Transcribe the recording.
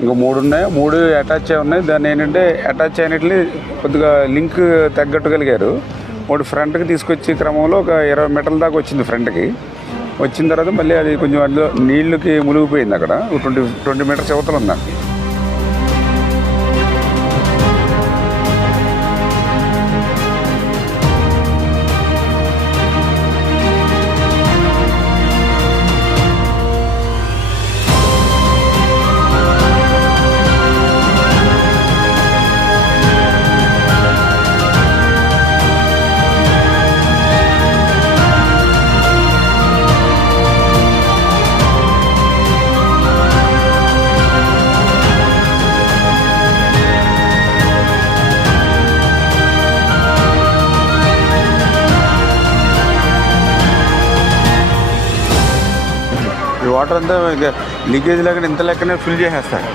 ఇంకా 3 ఉన్నాయి. 3 అటాచ్ అయి ఉన్నాయి. దాన్ని ఏంటంటే అటాచ్ అయినట్లు కొద్దిగా లింక్ తగ్గట్టుగలిగారు. ఒకటి ఫ్రంట్కి తీసుకొచ్చే క్రమంలో ఒక 20 మీటర్ల దాకా వచ్చింది ఫ్రంట్కి. వచ్చిన తర్వాత మళ్ళీ అది కొంచెం అందులో నీళ్ళకి మునిగిపోయింది. అక్కడ 20 మీటర్స్ అవతల ఉందండి. ఈ వాటర్ అంతా లీకేజ్ లేకుండా ఇంత లెక్కనే ఫిల్ చేసేస్తాడు.